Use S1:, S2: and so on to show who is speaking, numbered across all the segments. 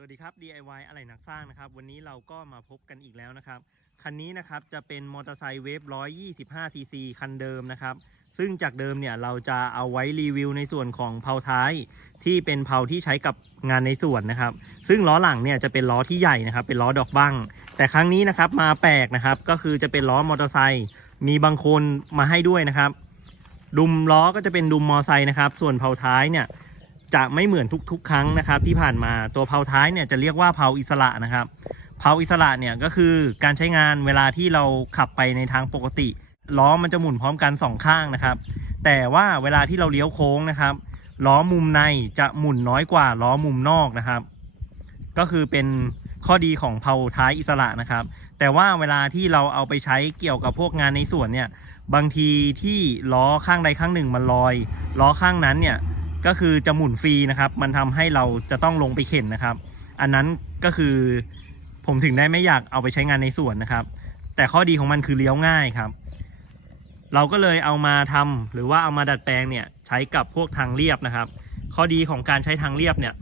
S1: สวัสดีครับ DIY อะไรนักสร้างนะครับ วันนี้เราก็มาพบกันอีกแล้วนะครับ คันนี้นะครับจะเป็นมอเตอร์ไซค์เวฟ125 cc คันเดิมนะครับ ซึ่งจากเดิมเนี่ยเราจะเอาไว้รีวิวในส่วนของเพลาท้ายที่เป็นเพลาที่ใช้กับงานในส่วนนะครับ ซึ่งล้อหลังเนี่ยจะเป็นล้อที่ใหญ่นะครับ เป็นล้อดอกบั้งแต่ครั้งนี้นะครับมาแปลกนะครับ ก็คือจะเป็นล้อมอเตอร์ไซค์มีบางคนมาให้ด้วยนะครับ ดุมล้อก็จะเป็นดุมมอไซค์นะครับ ส่วนเพลาท้ายเนี่ย จะไม่เหมือนทุกๆ ครั้งนะครับ ที่ผ่านมาตัวเพลาท้ายเนี่ยจะเรียกว่าเพลาอิสระนะครับเพลาอิสระเนี่ยก็คือการใช้งานเวลาที่เราขับไปในทางปกติล้อมันจะหมุนพร้อมกันสองข้างนะครับ แต่ว่าเวลาที่เราเลี้ยวโค้งนะครับล้อมุมในจะหมุนน้อยกว่าล้อมุมนอกนะครับ ก็คือเป็นข้อดีของเพลาท้ายอิสระนะครับ แต่ว่าเวลาที่เราเอาไปใช้เกี่ยวกับพวกงานในสวนเนี่ยบางทีที่ล้อข้างใดข้างหนึ่งมันลอย ล้อข้างนั้นเนี่ย ก็คือจะหมุนฟรีนะครับ มันทำให้เราจะต้องลงไปเข็นนะครับ อันนั้นก็คือผมถึงได้ไม่อยากเอาไปใช้งานในสวนนะครับ แต่ข้อดีของมันคือเลี้ยวง่ายครับ เราก็เลยเอามาทำหรือว่าเอามาดัดแปลงเนี่ยใช้กับพวกทางเรียบนะครับ ข้อดีของการใช้ทางเรียบเนี่ย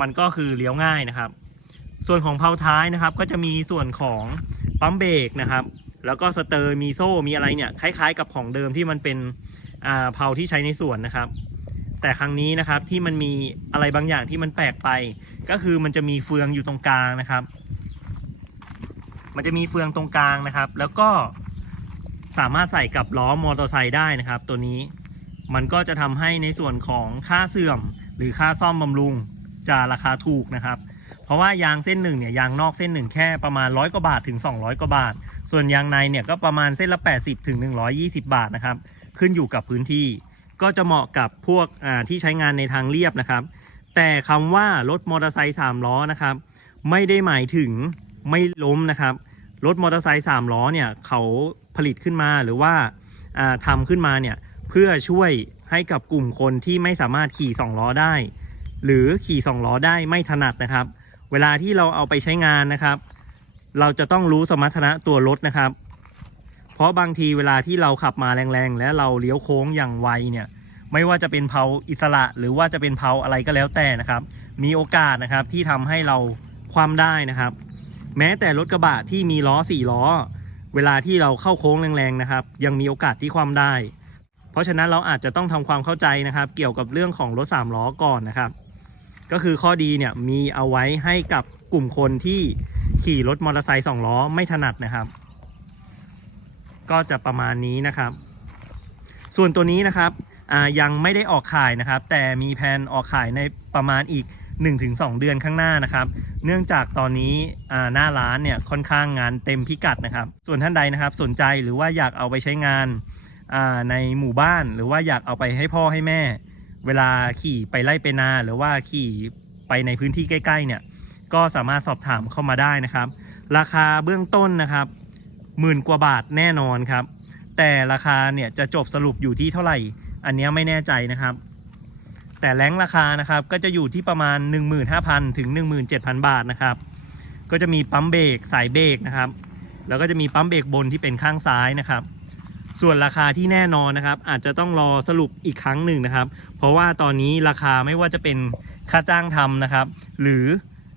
S1: มันก็คือเลี้ยวง่ายนะครับ ส่วนของเพลาท้ายนะครับ ก็จะมีส่วนของปั๊มเบรกนะครับแล้วก็สเตอร์มีโซ่มีอะไรเนี่ยคล้ายๆ กับของเดิมที่มันเป็นเพลาที่ใช้ในสวนนะครับ แต่ครั้งนี้นะครับที่มันมีอะไรบางอย่างที่มันแปลกไป ก็คือมันจะมีเฟืองอยู่ตรงกลางนะครับ มันจะมีเฟืองตรงกลางนะครับ แล้วก็สามารถใส่กับล้อมอเตอร์ไซค์ได้นะครับ ตัวนี้มันก็จะทำให้ในส่วนของค่าเสื่อม หรือค่าซ่อมบำรุงจะราคาถูกนะครับ เพราะว่ายางเส้นหนึ่งเนี่ยยางนอกเส้นหนึ่งแค่ประมาณร้อยกว่าบาทถึง 200 กว่าบาท ส่วนยางในเนี่ยก็ประมาณเส้นละ 80ถึง120 บาทนะครับ ขึ้นอยู่กับพื้นที่ ก็จะเหมาะกับพวกที่ใช้งานในทางเรียบนะครับ แต่คำว่ารถมอเตอร์ไซค์สามล้อนะครับไม่ได้หมายถึงไม่ล้มนะครับ รถมอเตอร์ไซค์สามล้อเนี่ยเขาผลิตขึ้นมาหรือว่าอ่าทำขึ้นมาเนี่ยเพื่อช่วยให้กับกลุ่มคนที่ไม่สามารถขี่สองล้อได้ หรือขี่สองล้อได้ไม่ถนัดนะครับ เวลาที่เราเอาไปใช้งานนะครับ เราจะต้องรู้สมรรถนะตัวรถนะครับ เพราะบางทีเวลาที่เราขับมาแรงๆ และเราเลี้ยวโค้งอย่างไวเนี่ย ไม่ว่าจะเป็นเพลาอิสระ หรือว่าจะเป็นเพลาอะไรก็แล้วแต่นะครับ มีโอกาสนะครับที่ทำให้เราคว่ำได้นะครับ แม้แต่รถกระบะที่มีล้อสี่ล้อ เวลาที่เราเข้าโค้งแรงๆนะครับ ยังมีโอกาสที่คว่ำได้ เพราะฉะนั้นเราอาจจะต้องทำความเข้าใจนะครับ เกี่ยวกับเรื่องของรถสามล้อก่อนนะครับ ก็คือข้อดีเนี่ยมีเอาไว้ให้กับกลุ่มคนที่ขี่รถมอเตอร์ไซค์สองล้อไม่ถนัดนะครับ ก็จะประมาณนี้นะครับ ส่วนตัวนี้นะครับยังไม่ได้ออกขายนะครับ แต่มีแผนออกขายในประมาณอีก 1-2 เดือนข้างหน้านะครับ เนื่องจากตอนนี้หน้าร้านเนี่ยค่อนข้างงานเต็มพิกัดนะครับ ส่วนท่านใดนะครับสนใจหรือว่าอยากเอาไปใช้งานในหมู่บ้าน หรือว่าอยากเอาไปให้พ่อให้แม่ เวลาขี่ไปไล่ไปนา หรือว่าขี่ไปในพื้นที่ใกล้ ๆ เนี่ยก็สามารถสอบถามเข้ามาได้นะครับ ราคาเบื้องต้นนะครับ หมื่นกว่าบาทแน่นอนครับ แต่ราคาเนี่ยจะจบสรุปอยู่ที่เท่าไหร่ อันนี้ไม่แน่ใจนะครับ แต่แรงราคานะครับก็จะอยู่ที่ประมาณ 15,000 ถึง 17,000 บาทนะครับ ก็จะมีปั๊มเบรกสายเบรกนะครับ แล้วก็จะมีปั๊มเบรกบนที่เป็นข้างซ้ายนะครับส่วนราคาที่แน่นอนนะครับ อาจจะต้องรอสรุปอีกครั้งหนึ่งนะครับ เพราะว่าตอนนี้ราคาไม่ว่าจะเป็นค่าจ้างทำนะครับ หรือ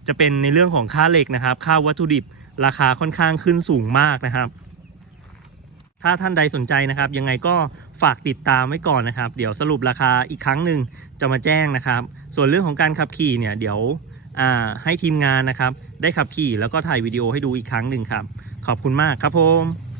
S1: จะเป็นในเรื่องของค่าเหล็กนะครับ ค่าวัตถุดิบ ราคาค่อนข้างขึ้นสูงมากนะครับ ถ้าท่านใดสนใจนะครับ ยังไงก็ฝากติดตามไว้ก่อนนะครับ เดี๋ยวสรุปราคาอีกครั้งหนึ่งจะมาแจ้งนะครับ ส่วนเรื่องของการขับขี่เนี่ยเดี๋ยวให้ทีมงานนะครับ ได้ขับขี่แล้วก็ถ่ายวิดีโอให้ดูอีกครั้งหนึ่งครับ ขอบคุณมากครับผม